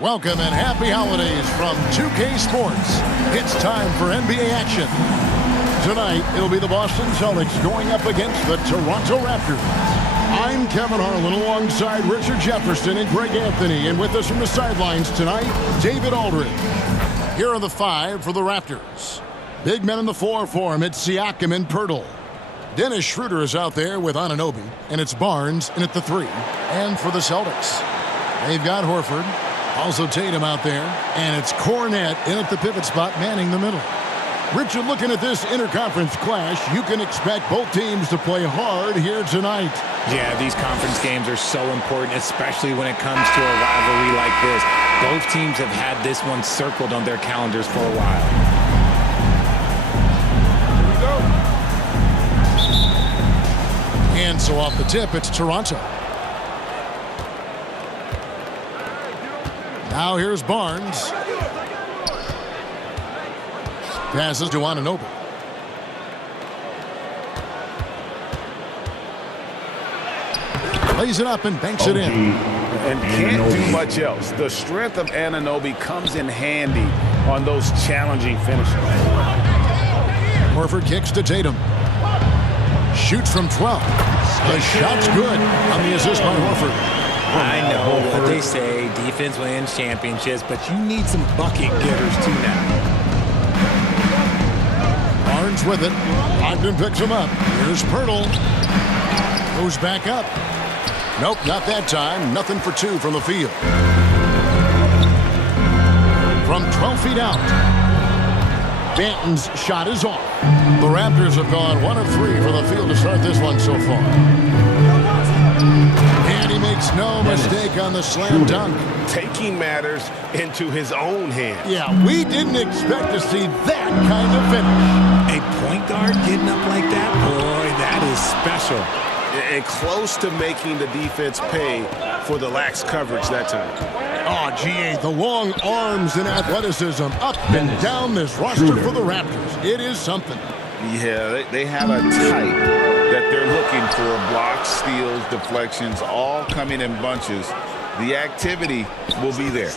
Welcome and happy holidays from 2K Sports. It's time for NBA action. Tonight, it'll be the Boston Celtics going up against the Toronto Raptors. I'm Kevin Harlan alongside Richard Jefferson and Greg Anthony. And with us from the sidelines tonight, David Aldridge. Here are the five for the Raptors. Big men in the 4 for him. It's Siakam and Pirtle. Dennis Schroeder is out there with Anunoby. And it's Barnes in at the 3. And for the Celtics, they've got Horford. Also Tatum out there. And it's Cornet in at the pivot spot, manning the middle. Richard, looking at this interconference clash, you can expect both teams to play hard here tonight. Yeah, these conference games are so important, especially when it comes to a rivalry like this. Both teams have had this one circled on their calendars for a while. Here we go. And so off the tip, it's Toronto. Now here's Barnes. Passes to Anunoby. Lays it up and banks it in. And can't do much else. The strength of Anunoby comes in handy on those challenging finishes. Horford kicks to Tatum. Shoots from 12. The shot's good on the assist by Horford. I know what they say, defense wins championships, but you need some bucket getters too now. Barnes with it. Ogden picks him up. Here's Pirtle. Goes back up. Nope, not that time. Nothing for 2 from the field. From 12 feet out. Banton's shot is off. The Raptors have gone 1 of 3 from the field to start this one so far. And he makes no mistake on the slam dunk. Taking matters into his own hands. Yeah, we didn't expect to see that kind of finish. A point guard getting up like that? Boy, that is special. And close to making the defense pay for the lax coverage that time. Oh, GA, the long arms and athleticism up and down this roster for the Raptors. It is something. Yeah, they have a type that they're looking for. Blocks, steals, deflections, all coming in bunches. The activity will be there.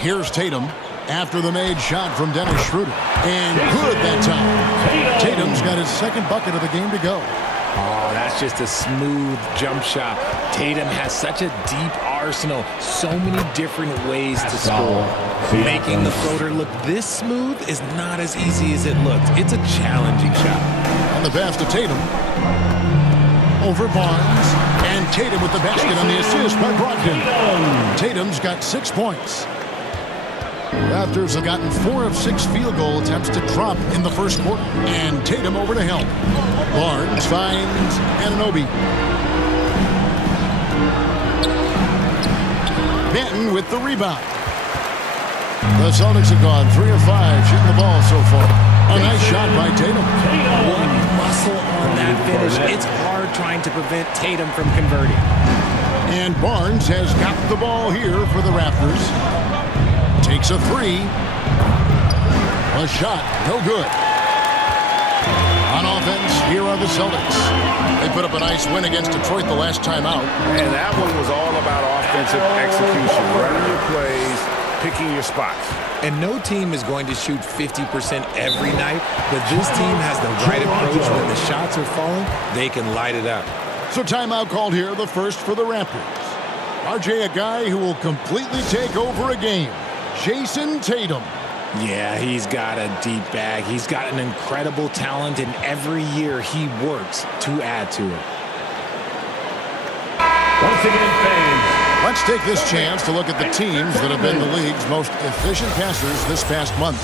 Here's Tatum after the made shot from Dennis Schroeder. And good that time. Tatum's got his second bucket of the game to go. Oh, that's just a smooth jump shot. Tatum has such a deep arsenal, so many different ways to score. Making the floater look this smooth is not as easy as it looks. It's a challenging shot. On the pass to Tatum. Over Barnes. And Tatum with the basket on the assist by Brogdon. Tatum's got 6 points. Raptors have gotten 4 of 6 field goal attempts to drop in the first quarter. And Tatum over to help. Barnes finds Anunoby. Benton with the rebound. The Celtics have gone 3 of 5 shooting the ball so far. A nice shot by Tatum. One muscle on that finish. It's hard trying to prevent Tatum from converting. And Barnes has got the ball here for the Raptors. Takes a 3. A shot, no good. On offense, here are the Celtics. They put up a nice win against Detroit the last time out. And that one was all about offensive execution. Running your plays, picking your spots. And no team is going to shoot 50% every night, but this team has the right approach. When the shots are falling, they can light it up. So timeout called here, the first for the Raptors. RJ, a guy who will completely take over a game. Jason Tatum. Yeah, he's got a deep bag. He's got an incredible talent, and every year he works to add to it. Once again, fans. Let's take this chance to look at the teams that have been the league's most efficient passers this past month.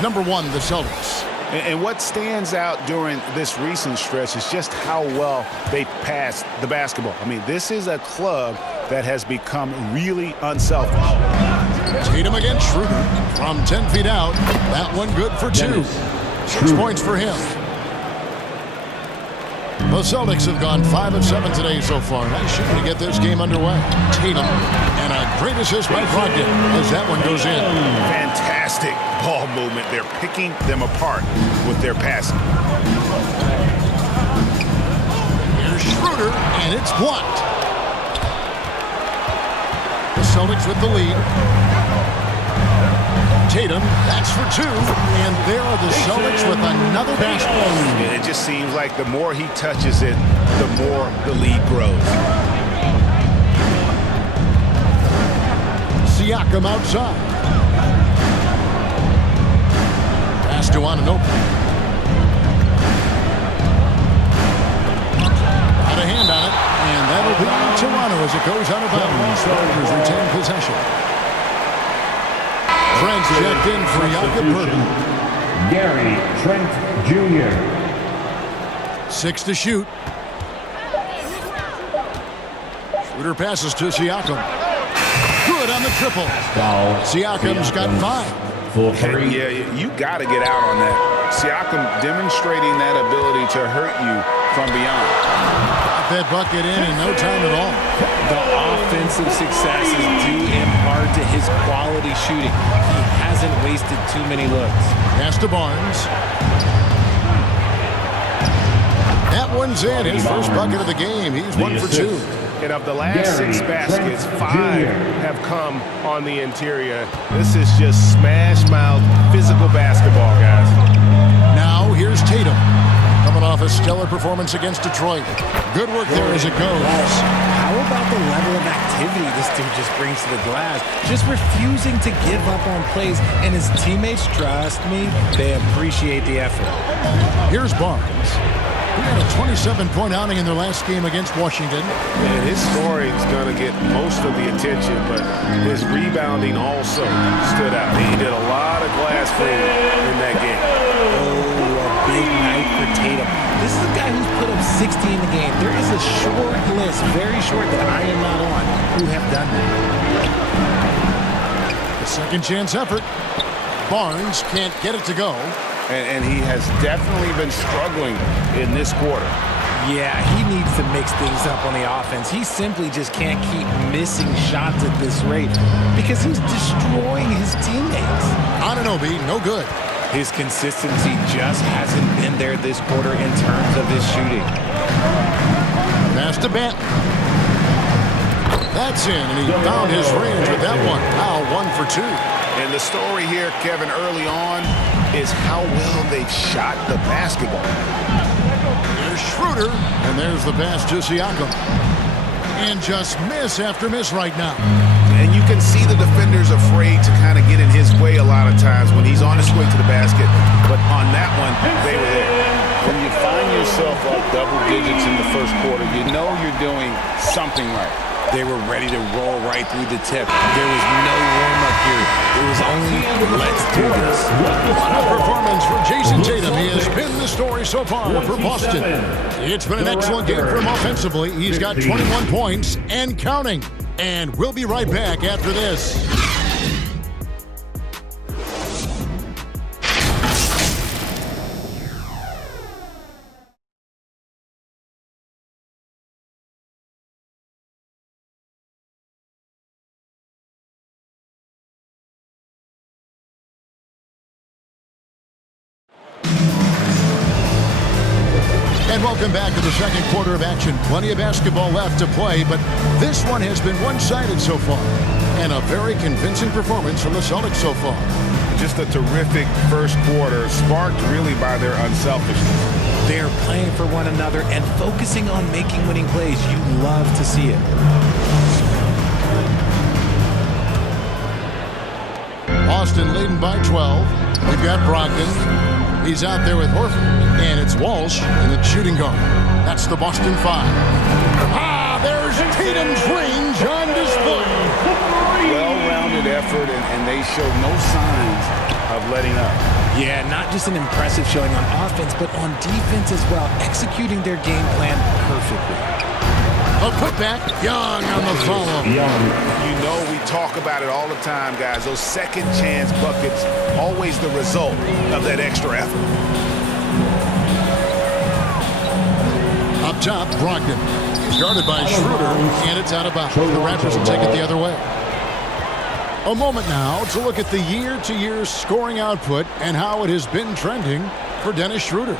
Number 1, the Celtics. And what stands out during this recent stretch is just how well they passed the basketball. I mean, this is a club that has become really unselfish. Tatum against Schroeder from 10 feet out. That one good for 2. 6 points for him. The Celtics have gone 5 of 7 today so far. Nice shooting to get this game underway. Tatum and a great assist by Brogdon as that one goes in. Fantastic ball movement. They're picking them apart with their passing. Here's Schroeder, and it's blocked. The Celtics with the lead. Tatum, that's for two. And there are the Celtics with another basket. Yeah, it just seems like the more he touches it, the more the lead grows. Siakam outside. Pass to Anunoby. Got a hand on it, and that'll be Toronto as it goes out of bounds. Raptors retain possession. Trent checked in for Jakob Poeltl. Gary Trent Jr. 6 to shoot. Schroeder passes to Siakam. Good on the triple. Siakam's got 5. For 3. Yeah, you got to get out on that. Siakam demonstrating that ability to hurt you from beyond. Got that bucket in no time at all. The offensive success is due in part to his quality shooting. He hasn't wasted too many looks. Pass to Barnes. That one's in. His first bucket of the game. He's 1 for 2. And of the last 6 baskets, 5 have come on the interior. This is just smash-mouth physical basketball, guys. Now here's Tatum. Coming off a stellar performance against Detroit. Good work there as it goes. How about the level of activity this dude just brings to the glass? Just refusing to give up on plays, and his teammates, trust me, they appreciate the effort. Here's Barnes. He had a 27-point outing in their last game against Washington. And his scoring's going to get most of the attention, but his rebounding also stood out. He did a lot of glass cleaning in that game. Oh, a big night for Tatum. This is a guy who's put up 60 in the game. There is a short list, very short, that I am not on, who have done that. The second chance effort. Barnes can't get it to go. And he has definitely been struggling in this quarter. Yeah, he needs to mix things up on the offense. He simply just can't keep missing shots at this rate because he's destroying his teammates. Anunoby, no good. His consistency just hasn't been there this quarter in terms of his shooting. Pass to Banton. That's in, and he found his range with that one. Now 1 for 2. And the story here, Kevin, early on is how well they've shot the basketball. There's Schroeder, and there's the pass to Siakam. And just miss after miss right now. And you can see the defenders afraid to kind of get in his way a lot of times when he's on his way to the basket. But on that one, they were there. When you find yourself up double digits in the first quarter, you know you're doing something right. They were ready to roll right through the tip. There was no warm-up here. It was only, let's do this. What a performance for Jason Tatum. He has been the story so far for Boston. It's been an excellent game for him offensively. He's got 21 points and counting. And we'll be right back after this. And welcome back to the second quarter of action. Plenty of basketball left to play, but this one has been one-sided so far. And a very convincing performance from the Celtics so far. Just a terrific first quarter, sparked really by their unselfishness. They're playing for one another and focusing on making winning plays. You love to see it. Boston leading by 12. We've got Brogdon. He's out there with Horford. And it's Walsh in the shooting guard. That's the Boston 5. There's Tatum's range on display. Well-rounded effort, and they show no signs of letting up. Yeah, not just an impressive showing on offense, but on defense as well, executing their game plan perfectly. A putback, Young on the follow. You know we talk about it all the time, guys. Those second chance buckets, always the result of that extra effort. Up top, Brogdon. Guarded by Schroeder, and it's out of bounds. The Raptors will take it the other way. A moment now to look at the year-to-year scoring output and how it has been trending for Dennis Schroeder.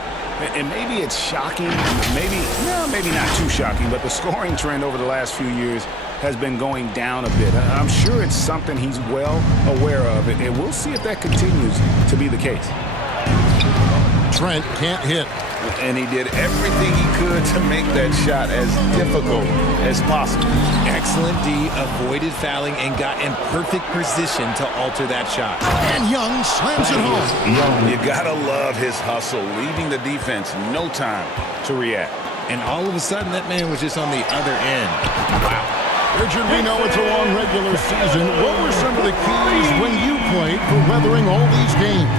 And maybe it's shocking, maybe not too shocking, but the scoring trend over the last few years has been going down a bit. I'm sure it's something he's well aware of, and we'll see if that continues to be the case. Trent can't hit. And he did everything he could to make that shot as difficult as possible. Excellent D, avoided fouling and got in perfect position to alter that shot. And Young slams it home. You gotta love his hustle, leaving the defense no time to react. And all of a sudden, that man was just on the other end. Wow. Richard, we know it's a long regular season. What were some of the keys when you played for weathering all these games?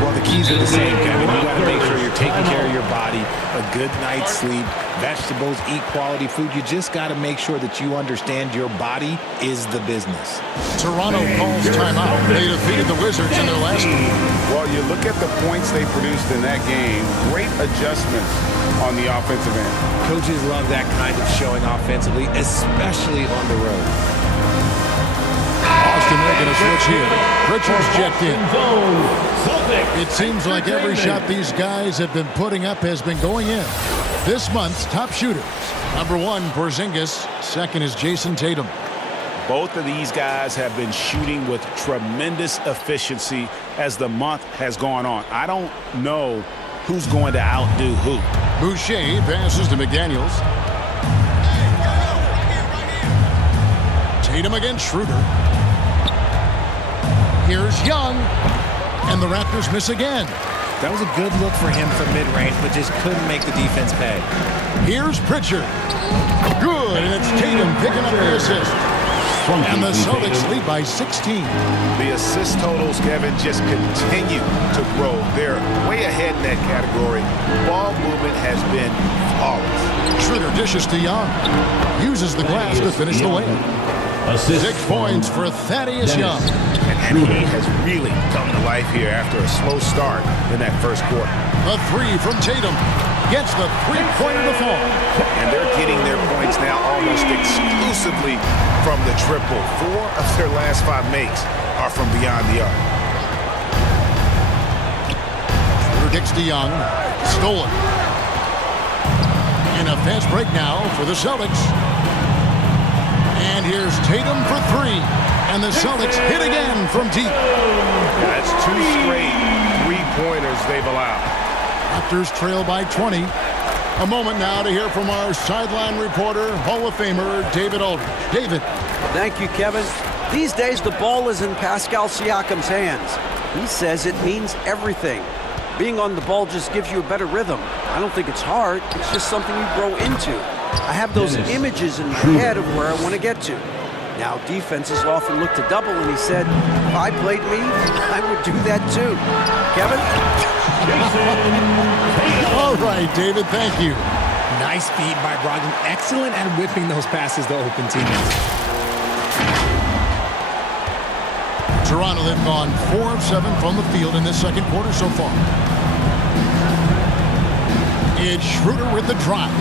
Well, the keys are the same, Kevin. You got to make sure you're taking care of your body, a good night's sleep, vegetables, eat quality food. You just got to make sure that you understand your body is the business. Toronto calls timeout. They defeated the Wizards in their last game. Well, you look at the points they produced in that game. Great adjustments on the offensive end. Coaches love that kind of showing offensively, especially on the road. Austin making a switch here. Richards checked in. It seems like every shot these guys have been putting up has been going in. This month's top shooters. Number 1, Porzingis. Second is Jason Tatum. Both of these guys have been shooting with tremendous efficiency as the month has gone on. I don't know who's going to outdo who. Boucher passes to McDaniels. Tatum against Schroeder. Here's Young. And the Raptors miss again. That was a good look for him from mid-range, but just couldn't make the defense pay. Here's Pritchard. Good, and it's Tatum picking up the assist. And the Celtics lead by 16. The assist totals, Kevin, just continue to grow. They're way ahead in that category. Ball movement has been flawless. Schroeder dishes to Young. Uses the glass to finish the lane. 6 points for Thaddeus Young. And he has really come to life here after a slow start in that first quarter. A 3 from Tatum. Gets the three-pointer to fall. And they're getting their points now almost exclusively from the triple. 4 of their last 5 makes are from beyond the arc. Schroeder kicks to Young. Stolen. In a fast break now for the Celtics. And here's Tatum for 3. And the Celtics hit again from deep. That's 2 straight three-pointers they've allowed. Raptors trail by 20. A moment now to hear from our sideline reporter, Hall of Famer David Aldridge. David. Thank you, Kevin. These days, the ball is in Pascal Siakam's hands. He says it means everything. Being on the ball just gives you a better rhythm. I don't think it's hard. It's just something you grow into. I have those images in my head of where I want to get to. Now, defenses often look to double, and he said, if I played me, I would do that too. Kevin? All right, David, thank you. Nice feed by Brogdon. Excellent at whipping those passes to open teammates. Toronto have gone 4 of 7 from the field in this second quarter so far. It's Schroeder with the drive.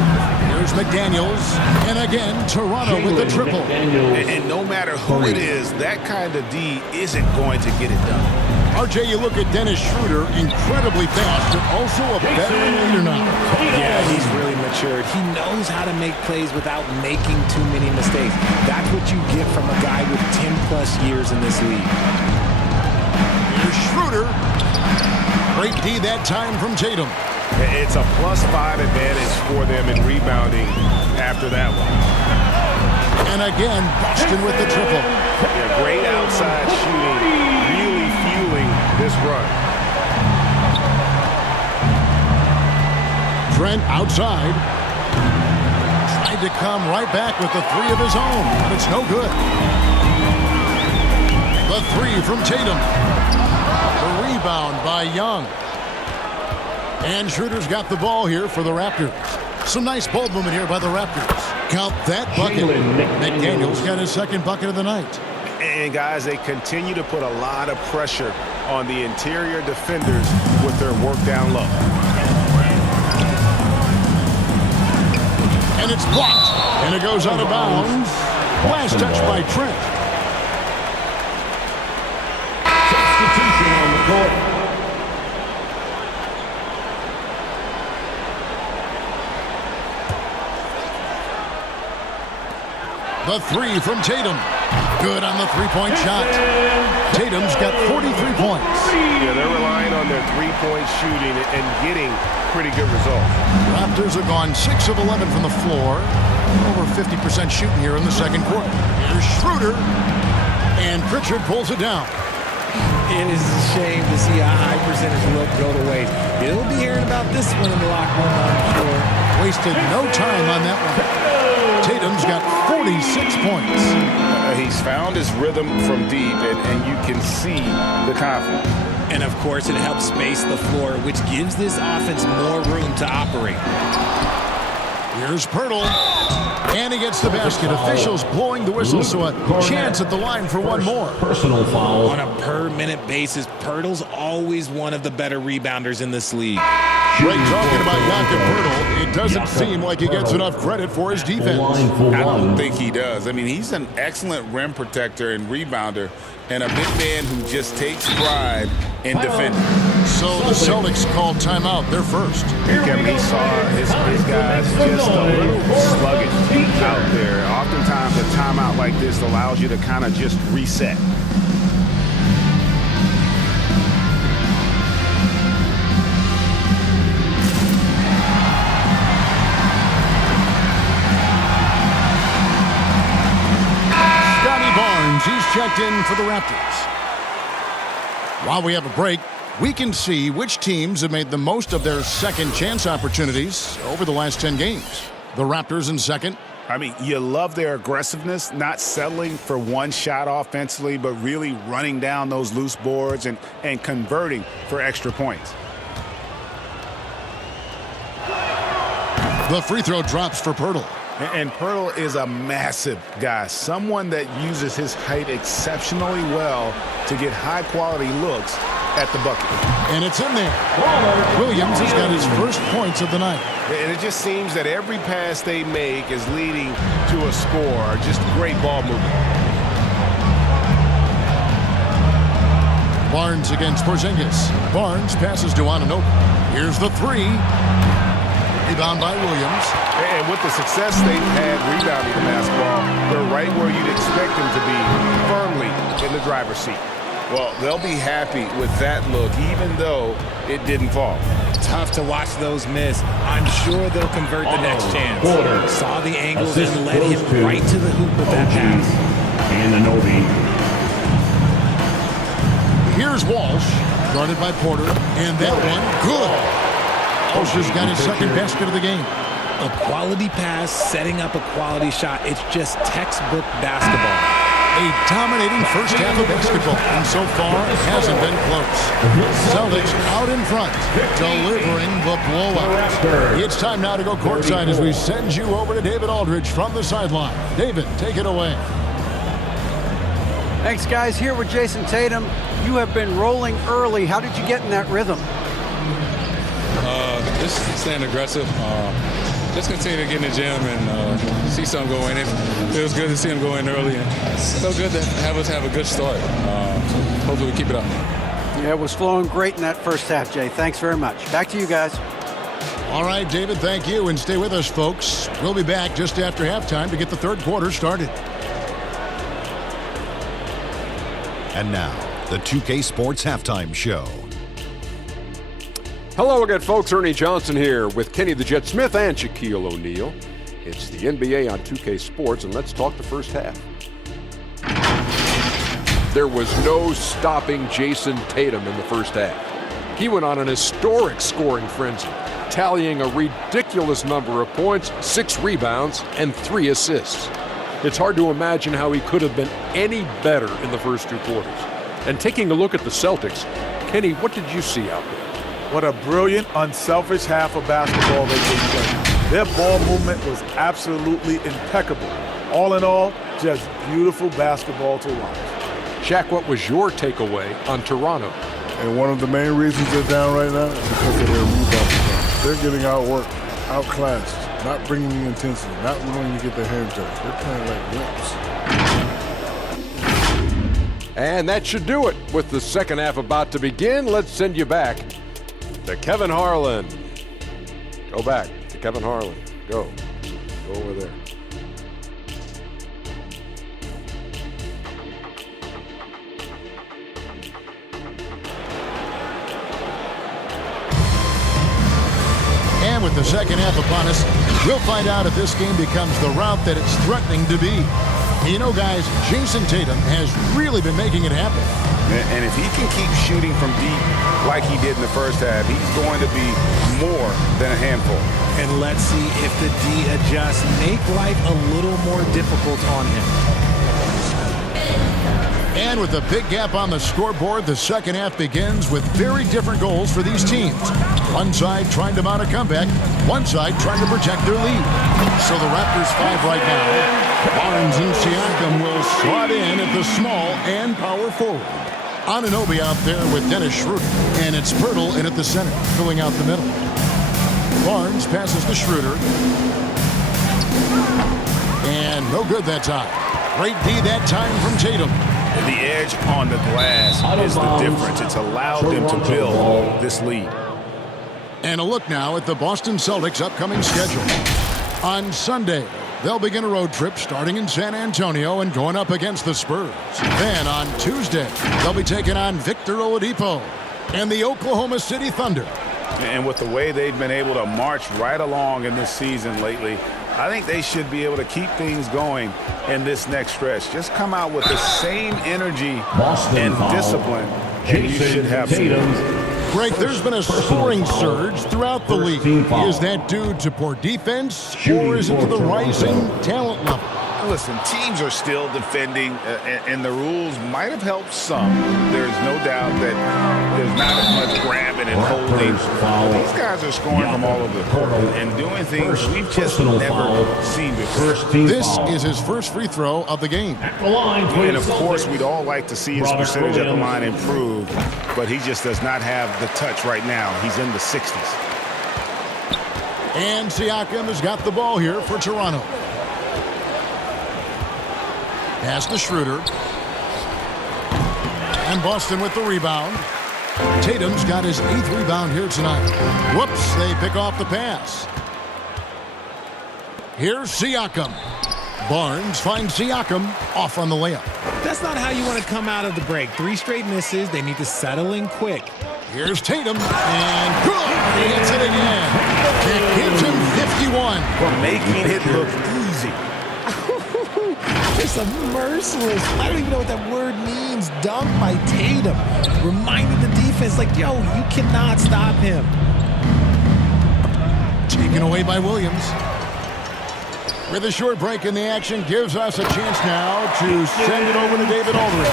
Here's McDaniels. And again, Toronto with the triple. And no matter who it is, that kind of D isn't going to get it done. RJ, you look at Dennis Schroeder, incredibly fast, but also a veteran leader now. Yeah, he's really matured. He knows how to make plays without making too many mistakes. That's what you get from a guy with 10-plus years in this league. Here's Schroeder. Great D that time from Tatum. It's a +5 advantage for them in rebounding after that one. And again, Boston with the triple. Yeah, great outside shooting, really fueling this run. Trent outside. Tried to come right back with the 3 of his own, but it's no good. The 3 from Tatum. The rebound by Young. And Schroeder's got the ball here for the Raptors. Some nice ball movement here by the Raptors. Count that bucket. McDaniels got his second bucket of the night. And guys, they continue to put a lot of pressure on the interior defenders with their work down low. And it's blocked. And it goes out of bounds. Last touch by Trent. Substitution on the court. The three from Tatum. Good on the three-point shot. Tatum's got 43 points. Yeah, they're relying on their three-point shooting and getting pretty good results. Raptors have gone 6 of 11 from the floor. Over 50% shooting here in the second quarter. Here's Schroeder. And Pritchard pulls it down. It is a shame to see a high percentage look go to waste. You'll be hearing about this one in the locker room, I'm sure. Wasted no time on that one. Tatum's got 46 points. He's found his rhythm from deep, and you can see the confidence. And, of course, it helps space the floor, which gives this offense more room to operate. Here's Pirtle. And he gets the basket. Officials blowing the whistle, so a chance at the line for one more. Personal foul. On a per-minute basis, Pirtle's always one of the better rebounders in this league. Great talking about Jakob Pirtle. It doesn't seem like he gets enough credit for his defense. I don't think he does. I mean, he's an excellent rim protector and rebounder, and a big man who just takes pride in defending. So the Celtics called timeout. They're first. Kevin, he saw his guys just a little sluggish out there. Oftentimes, a timeout like this allows you to kind of just reset. He's checked in for the Raptors. While we have a break, we can see which teams have made the most of their second chance opportunities over the last 10 games. The Raptors in second. I mean, you love their aggressiveness, not settling for one shot offensively, but really running down those loose boards and converting for extra points. The free throw drops for Pirtle. And Pirtle is a massive guy, someone that uses his height exceptionally well to get high-quality looks at the bucket. And it's in there. Williams has got his first points of the night. And it just seems that every pass they make is leading to a score. Just great ball movement. Barnes against Porzingis. Barnes passes to Anunoby. Here's the three. Rebound by Williams. And with the success they've had rebounding the basketball, they're right where you'd expect them to be, firmly in the driver's seat. Well, they'll be happy with that look, even though it didn't fall. Tough to watch those miss. I'm sure they'll convert the next chance. Saw the angles and led him right to the hoop with that pass. Anunoby. Here's Walsh, guarded by Porter, and that one, good. Walsh has got his second basket of the game. A quality pass, setting up a quality shot. It's just textbook basketball. A dominating first half of basketball, and so far it hasn't been close. Celtics out in front, delivering the blowout. It's time now to go courtside as we send you over to David Aldridge from the sideline. David, take it away. Thanks, guys. Here with Jason Tatum. You have been rolling early. How did you get in that rhythm? Just staying aggressive. Just continue to get in the gym and see something go in. It feels good to see him go in early. And so good to have us have a good start. Hopefully we keep it up. Yeah, it was flowing great in that first half, Jay. Thanks very much. Back to you guys. All right, David, thank you. And stay with us, folks. We'll be back just after halftime to get the third quarter started. And now, the 2K Sports Halftime Show. Hello again, folks. Ernie Johnson here with Kenny the Jet Smith and Shaquille O'Neal. It's the NBA on 2K Sports, and let's talk the first half. There was no stopping Jason Tatum in the first half. He went on an historic scoring frenzy, tallying a ridiculous number of points, 6 rebounds, and 3 assists. It's hard to imagine how he could have been any better in the first 2 quarters. And taking a look at the Celtics, Kenny, what did you see out there? What a brilliant, unselfish half of basketball they just played. Their ball movement was absolutely impeccable. All in all, just beautiful basketball to watch. Shaq, what was your takeaway on Toronto? And one of the main reasons they're down right now is because of their rebound. They're getting outworked, outclassed, not bringing the intensity, not willing to get their hands dirty. They're playing like wimps. And that should do it. With the second half about to begin, let's send you back to Kevin Harlan. Go back to Kevin Harlan. Go over there. And with the second half upon us, we'll find out if this game becomes the route that it's threatening to be. You know, guys, Jason Tatum has really been making it happen. And if he can keep shooting from deep like he did in the first half, he's going to be more than a handful. And let's see if the D adjusts, make life a little more difficult on him. And with a big gap on the scoreboard, the second half begins with very different goals for these teams. One side trying to mount a comeback, one side trying to protect their lead. So the Raptors 5 right now. Barnes and Siakam will slot in at the small and power forward. Anunoby out there with Dennis Schroeder, and it's Pirtle in at the center, filling out the middle. Barnes passes to Schroeder. And no good that time. Great D that time from Tatum. The edge on the glass is the difference. It's allowed them to build this lead. And a look now at the Boston Celtics' upcoming schedule. On Sunday, they'll begin a road trip starting in San Antonio and going up against the Spurs. Then on Tuesday, they'll be taking on Victor Oladipo and the Oklahoma City Thunder. And with the way they've been able to march right along in this season lately, I think they should be able to keep things going in this next stretch. Just come out with the same energy and discipline, and you should have some. Greg, there's been a scoring surge throughout the league. Is that due to poor defense, or is it to the rising talent level? Listen, teams are still defending, and the rules might have helped some. There's no doubt that there's not as much grabbing and holding. These guys are scoring from all over the court and doing things we've just never seen before. This is his first free throw of the game. And, of course, we'd all like to see his percentage at the line improve, but he just does not have the touch right now. He's in the 60s. And Siakam has got the ball here for Toronto. Pass to Schroeder. And Boston with the rebound. Tatum's got his 8th rebound here tonight. Whoops, they pick off the pass. Here's Siakam. Barnes finds Siakam off on the layup. That's not how you want to come out of the break. 3 straight misses. They need to settle in quick. Here's Tatum. And good. He hits it again. It hits him 51. For making it look easy. Just a merciless, I don't even know what that word means, dunk by Tatum. Reminding the defense, like, yo, you cannot stop him. Taken away by Williams. With a short break in the action, gives us a chance now to send it over to David Aldridge.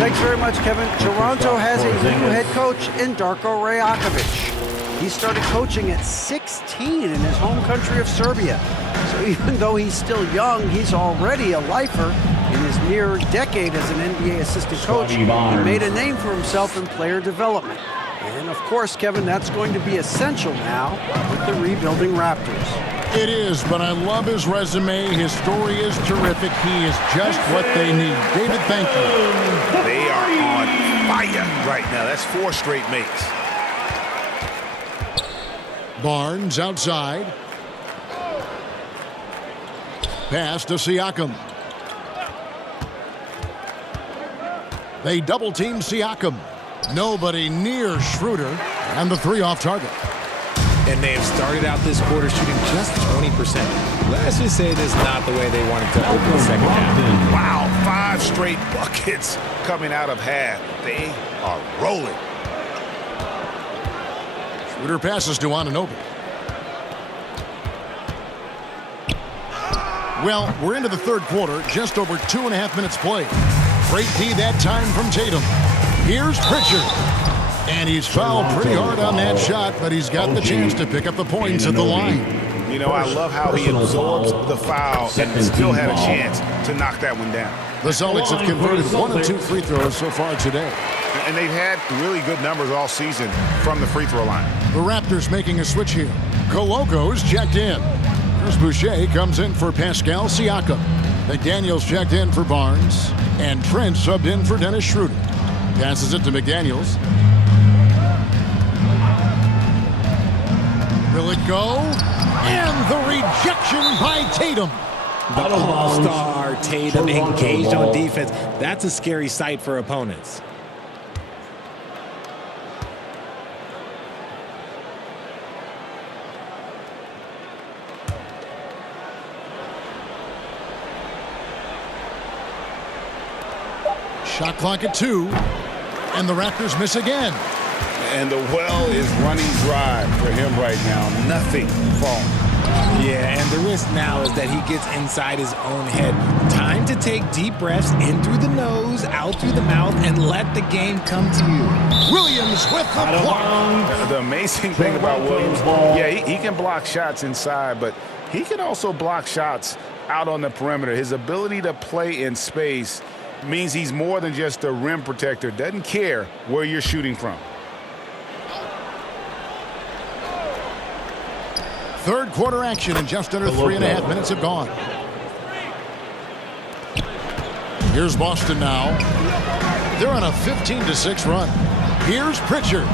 Thanks very much, Kevin. Toronto has a new head coach in Darko Rajakovic. He started coaching at 16 in his home country of Serbia. So even though he's still young, he's already a lifer. In his near decade as an NBA assistant coach, he made a name for himself in player development. And of course, Kevin, that's going to be essential now with the rebuilding Raptors. It is, but I love his resume. His story is terrific. He is just what they need. David, thank you. They are on fire right now. That's 4 straight makes. Barnes outside. Pass to Siakam. They double-team Siakam. Nobody near Schroeder, and the 3 off target. And they have started out this quarter shooting just 20%. Let's just say this is not the way they wanted to open the second half. Wow, 5 straight buckets coming out of half. They are rolling. Schroeder passes to Anunoby. Well, we're into the third quarter, just over 2.5 minutes played. Great D that time from Tatum. Here's Pritchard. And he's fouled pretty hard on that shot, but he's got the chance to pick up the points at the line. You know, I love how he absorbs the foul and still had a chance to knock that one down. The Celtics have converted 1 of 2 free throws so far today. And they've had really good numbers all season from the free throw line. The Raptors making a switch here. Coloco's checked in. Chris Boucher comes in for Pascal Siakam. McDaniels checked in for Barnes. And Trent subbed in for Dennis Schroeder. Passes it to McDaniels. Will it go? And the rejection by Tatum. The all-star Tatum engaged on defense. That's a scary sight for opponents. Shot clock at 2. And the Raptors miss again. And the well is running dry for him right now. Nothing falling. Yeah, and the risk now is that he gets inside his own head. Time to take deep breaths in through the nose, out through the mouth, and let the game come to you. Williams with the block. The amazing thing about Williams, yeah, he can block shots inside, but he can also block shots out on the perimeter. His ability to play in space means he's more than just a rim protector. Doesn't care where you're shooting from. Third quarter action, and just under 3.5 minutes have gone. Here's Boston now. They're on a 15-6 run. Here's Pritchard.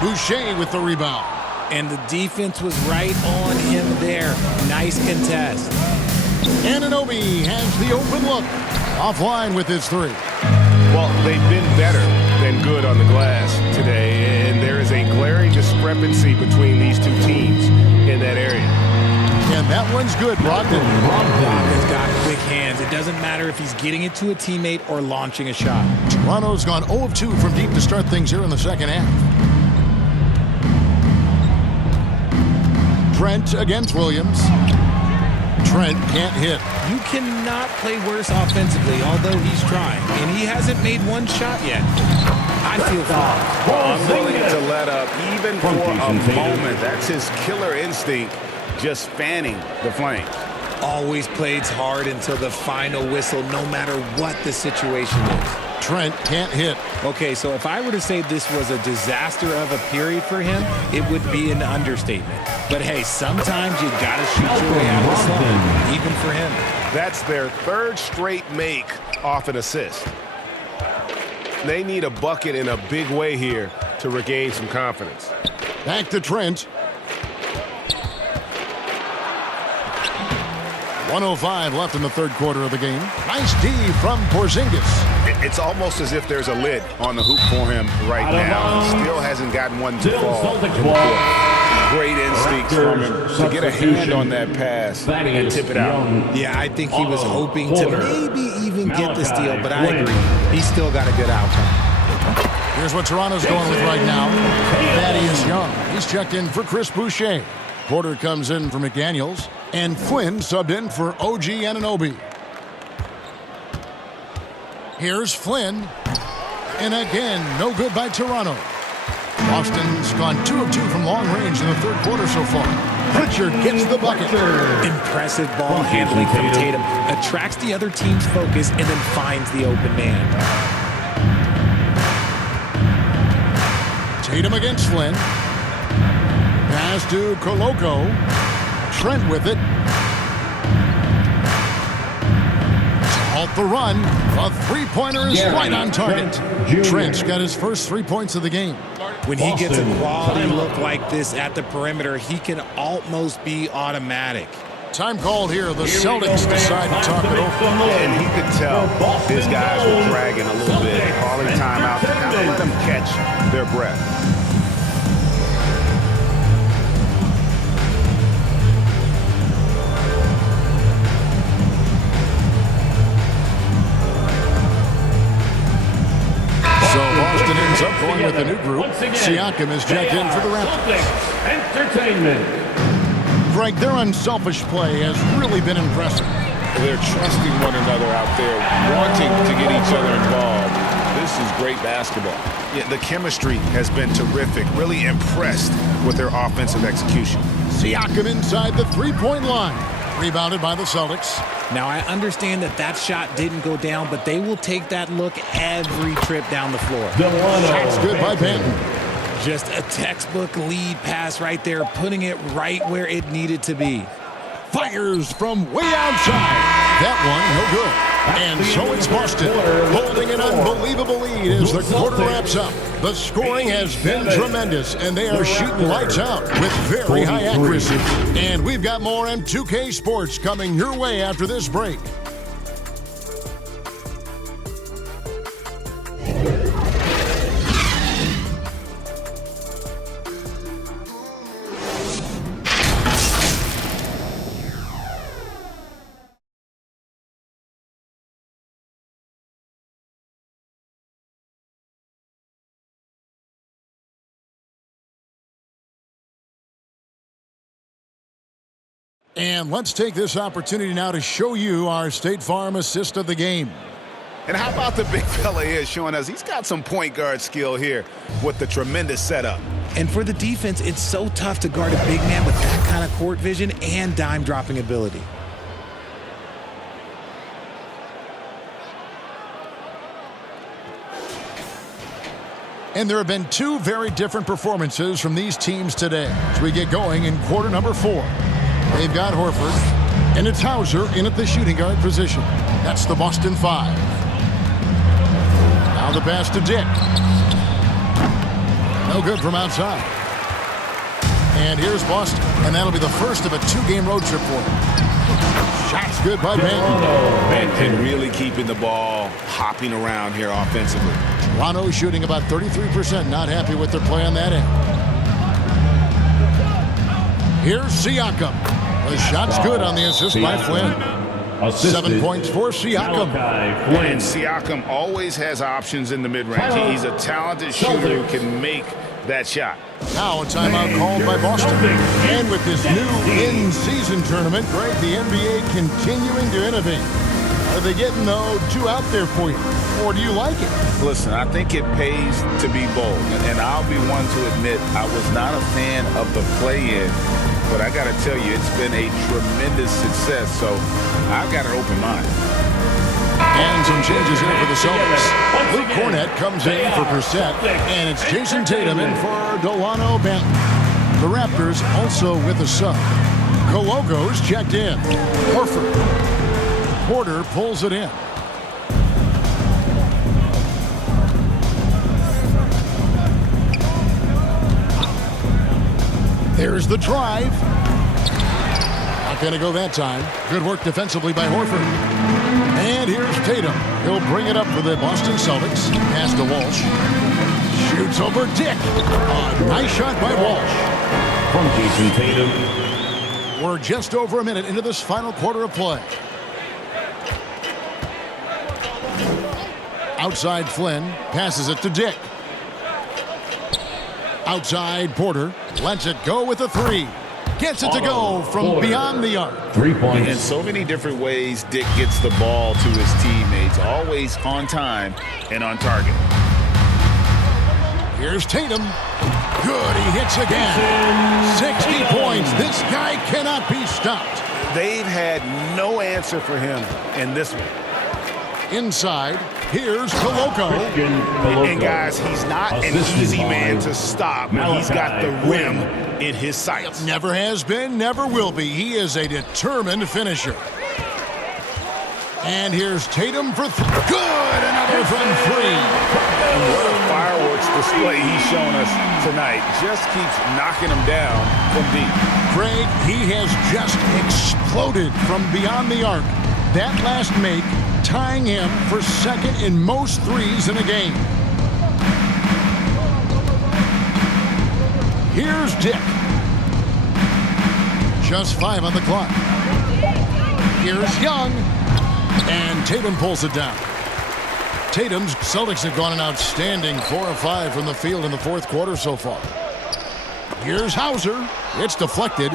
Boucher with the rebound. And the defense was right on him there. Nice contest. Anunoby has the open look. Offline with his 3. Well, they've been better than good on the glass today, and there is a glaring discrepancy between these two teams in that area. And that one's good, Brogdon. Brogdon's got quick hands. It doesn't matter if he's getting it to a teammate or launching a shot. Toronto's gone 0 of 2 from deep to start things here in the second half. Trent against Williams. Trent can't hit. You cannot play worse offensively, although he's trying. And he hasn't made one shot yet. I feel fine. Unwilling to let up, even for a moment. That's his killer instinct, just fanning the flames. Always plays hard until the final whistle, no matter what the situation is. Trent can't hit. Okay, so if I were to say this was a disaster of a period for him, it would be an understatement. But hey, sometimes you gotta shoot your way out of the slump, even for him. That's their third straight make off an assist. They need a bucket in a big way here to regain some confidence. Back to Trent. 1:05 left in the third quarter of the game. Nice D from Porzingis. It's almost as if there's a lid on the hoop for him right now. He still hasn't gotten one to fall. Great instinct from him to get a hand on that pass and tip it out. Yeah, I think he was hoping to maybe even get the steal, but I agree. He's still got a good outcome. Here's what Toronto's going with right now. Thaddeus Young. He's checked in for Chris Boucher. Porter comes in for McDaniels. And Flynn subbed in for OG Anunoby. Here's Flynn. And again, no good by Toronto. Boston's gone 2 of 2 from long range in the third quarter so far. Pritchard gets the bucket. Impressive ball handling from Tatum. Attracts the other team's focus and then finds the open man. Tatum against Flynn. Pass to Koloko. Trent with it. To halt the run. A three-pointer is right on target. Trent's got his first 3 points of the game. When he gets a quality look like this at the perimeter, he can almost be automatic. Time called here. The Celtics decide to talk it over. And he could tell his guys were dragging a little bit, calling timeout to kind of let them catch their breath. So Boston ends up going with a new group. Siakam is checked in for the Raptors. Entertainment. Greg, their unselfish play has really been impressive. They're trusting one another out there, wanting to get each other involved. This is great basketball. Yeah, the chemistry has been terrific. Really impressed with their offensive execution. Siakam inside the three-point line. Rebounded by the Celtics. Now, I understand that that shot didn't go down, but they will take that look every trip down the floor. Shot's good by Benton. Just a textbook lead pass right there, putting it right where it needed to be. Fires from way outside. That one, no good. And so it's Boston, holding an unbelievable lead as the quarter wraps up. The scoring has been tremendous, and they are shooting lights out with very high accuracy. And we've got more M2K Sports coming your way after this break. And let's take this opportunity now to show you our State Farm assist of the game. And how about the big fella here showing us he's got some point guard skill here with the tremendous setup. And for the defense, it's so tough to guard a big man with that kind of court vision and dime dropping ability. And there have been two very different performances from these teams today as we get going in quarter number 4. They've got Horford, and it's Hauser in at the shooting guard position. That's the Boston 5. Now the pass to Dick. No good from outside. And here's Boston, and that'll be the first of a 2-game road trip for them. Shots good by Benton. And really keeping the ball hopping around here offensively. Toronto shooting about 33%. Not happy with their play on that end. Here's Siakam. The shot's good on the assist by Flynn. 7 points for Siakam. And Siakam always has options in the mid-range. He's a talented shooter who can make that shot. Now a timeout called by Boston. And with this new in-season tournament, Greg, the NBA continuing to innovate. Are they getting, though, too out there for you? Or do you like it? Listen, I think it pays to be bold. And I'll be one to admit I was not a fan of the play-in. But I got to tell you, it's been a tremendous success. So I've got an open mind. And some changes here for the Celtics. Luke Cornett comes in for Brissett. And it's Jason Tatum in for Delano Banton. The Raptors also with a sub. Kologo's checked in. Horford. Porter pulls it in. There's the drive. Not going to go that time. Good work defensively by Horford. And here's Tatum. He'll bring it up for the Boston Celtics. Pass to Walsh. Shoots over Dick. A nice shot by Walsh. From Jason Tatum. We're just over a minute into this final quarter of play. Outside Flynn. Passes it to Dick. Outside Porter. Lets it go with a 3. Gets it to go from beyond the arc. 3 points. In so many different ways, Dick gets the ball to his teammates. Always on time and on target. Here's Tatum. Good, he hits again. 60 points. This guy cannot be stopped. They've had no answer for him in this one. Inside, here's Koloko. And guys, he's not an easy man to stop, but he's got the rim in his sights. Never has been, never will be. He is a determined finisher. And here's Tatum for good, another from 3. And what a fireworks display he's shown us tonight. Just keeps knocking him down from deep. Craig, he has just exploded from beyond the arc. That last make tying him for second in most threes in a game. Here's Dick. Just 5 on the clock. Here's Young. And Tatum pulls it down. Tatum's Celtics have gone an outstanding 4 of 5 from the field in the fourth quarter so far. Here's Hauser. It's deflected.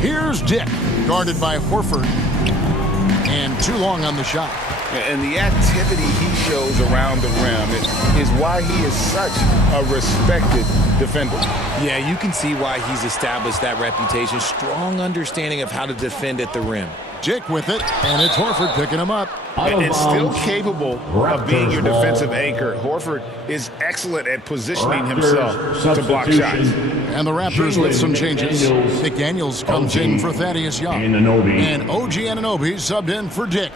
Here's Dick, guarded by Horford. And too long on the shot. And the activity he shows around the rim is why he is such a respected defender. Yeah, you can see why he's established that reputation. Strong understanding of how to defend at the rim. Dick with it, and it's Horford picking him up. And still capable of being your defensive anchor. Horford is excellent at positioning himself to block shots. And the Raptors with some changes. McDaniels comes in for Thaddeus Young. And OG Anunoby subbed in for Dick.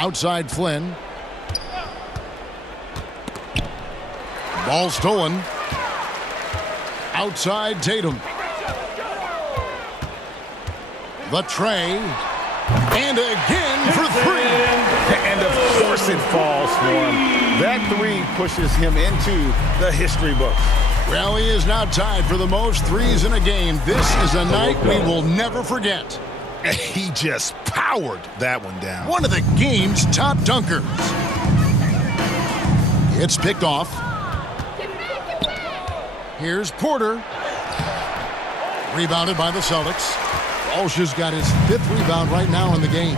Outside Flynn. Ball stolen. Outside Tatum. The tray. And again for 3. And of course it falls for him. That 3 pushes him into the history books. Well, he is now tied for the most threes in a game. This is a night we will never forget. He just powered that one down. One of the game's top dunkers. It's picked off. Here's Porter. Rebounded by the Celtics. Walsh has got his 5th rebound right now in the game.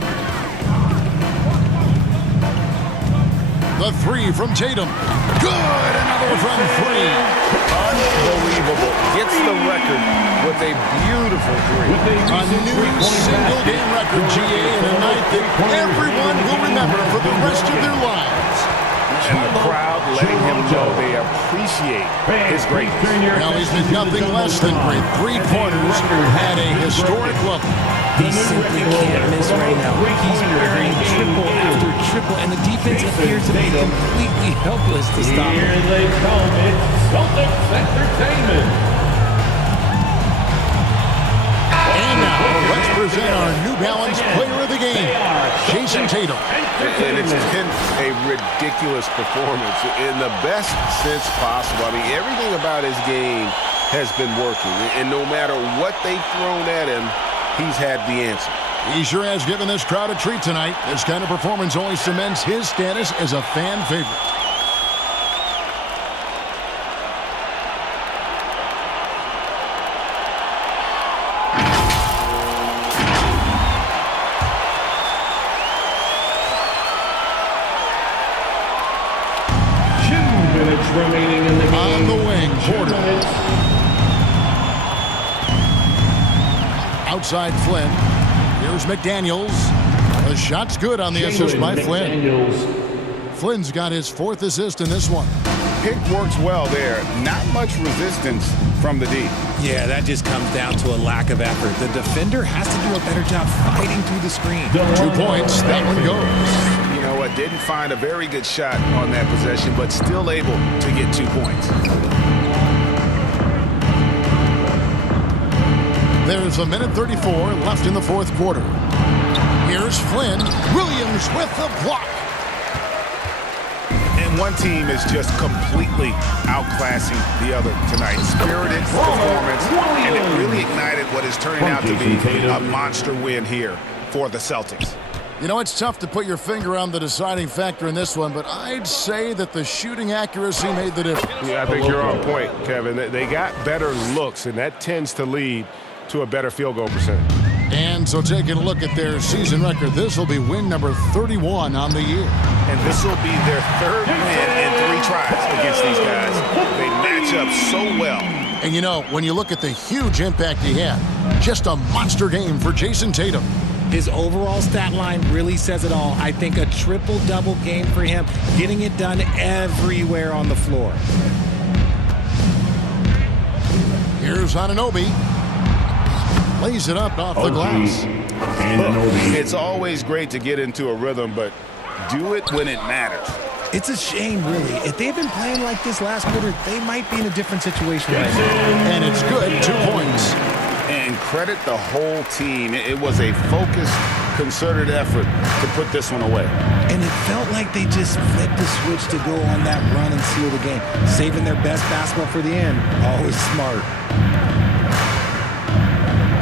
The 3 from Tatum. Good! Another from 3. Unbelievable. Gets the record with a beautiful 3. A new single-game record, GA, in a night that everyone will remember for the rest of their lives. And the crowd letting him know they appreciate his greatness. Well, he's been nothing less than great. 3-pointers at a historic level. He simply can't miss right now. He's wearing triple after triple, and the defense appears to be completely helpless to stop him. Here they come. It's Celtics Entertainment. And now, let's present our New Balance player of the game, Jason Tatum. And it's been a ridiculous performance in the best sense possible. I mean, everything about his game has been working. And no matter what they've thrown at him, he's had the answer. He sure has given this crowd a treat tonight. This kind of performance only cements his status as a fan favorite. Remaining in the game. On the wing, Porter. Outside Flynn. Here's McDaniels. The shot's good on the assist by Flynn. Flynn's got his 4th assist in this one. Pick works well there. Not much resistance from the D. Yeah, that just comes down to a lack of effort. The defender has to do a better job fighting through the screen. 2 points. That one goes. You know what? Didn't find a very good shot on that possession, but still able to get 2 points. There's a minute 34 left in the 4th quarter. Here's Flynn. Williams with the block. And one team is just completely outclassing the other tonight. Spirited performance, and it really ignited what is turning out to be a monster win here for the Celtics. You know, it's tough to put your finger on the deciding factor in this one, but I'd say that the shooting accuracy made the difference. Yeah, I think you're on point, Kevin. They got better looks, and that tends to lead to a better field goal percentage. And so taking a look at their season record, this will be win number 31 on the year. And this will be their 3rd win in 3 tries against these guys. They match up so well. And you know, when you look at the huge impact he had, just a monster game for Jason Tatum. His overall stat line really says it all. I think a triple-double game for him, getting it done everywhere on the floor. Here's Anunoby. Lays it up off the glass. It's always great to get into a rhythm, but do it when it matters. It's a shame, really. If they've been playing like this last quarter, they might be in a different situation right now. And it's good, 2 points. And credit the whole team. It was a focused, concerted effort to put this one away. And it felt like they just flipped the switch to go on that run and seal the game. Saving their best basketball for the end. Always smart.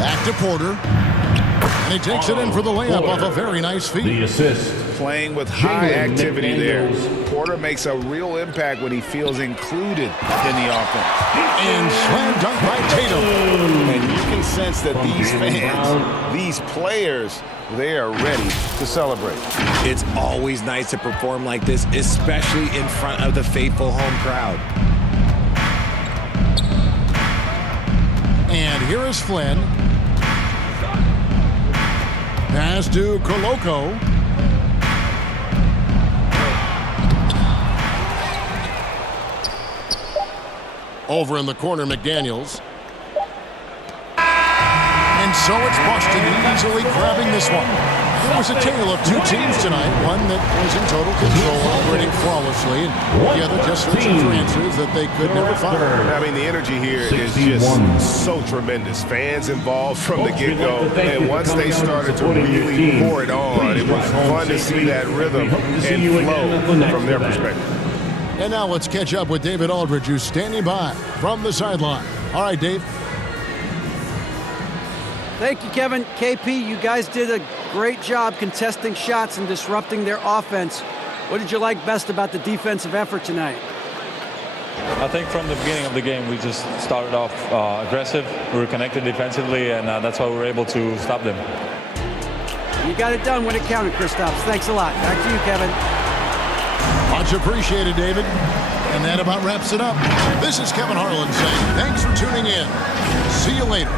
Back to Porter. And he takes it in for the layup off a very nice feed. The assist. Playing with high activity there. Porter makes a real impact when he feels included in the offense. And slam dunk by Tatum. And you can sense that these fans, these players, they are ready to celebrate. It's always nice to perform like this, especially in front of the faithful home crowd. And here is Flynn. Pass to Koloko. Over in the corner, McDaniels. And so it's Boston easily grabbing this one. It was a tale of 2 teams tonight. One that was in total control, operating flawlessly, and the other just searching for answers that they could never find. I mean, the energy here is just so tremendous. Fans involved from the get-go, and once they started to really pour it on, it was fun to see that rhythm and flow from their perspective. And now let's catch up with David Aldridge, who's standing by from the sideline. All right, Dave. Thank you, Kevin. KP, you guys did a great job contesting shots and disrupting their offense. What did you like best about the defensive effort tonight? I think from the beginning of the game, we just started off aggressive. We were connected defensively, and that's how we were able to stop them. You got it done when it counted, Kristaps. Thanks a lot. Back to you, Kevin. Much appreciated, David. And that about wraps it up. This is Kevin Harlan saying thanks for tuning in. See you later.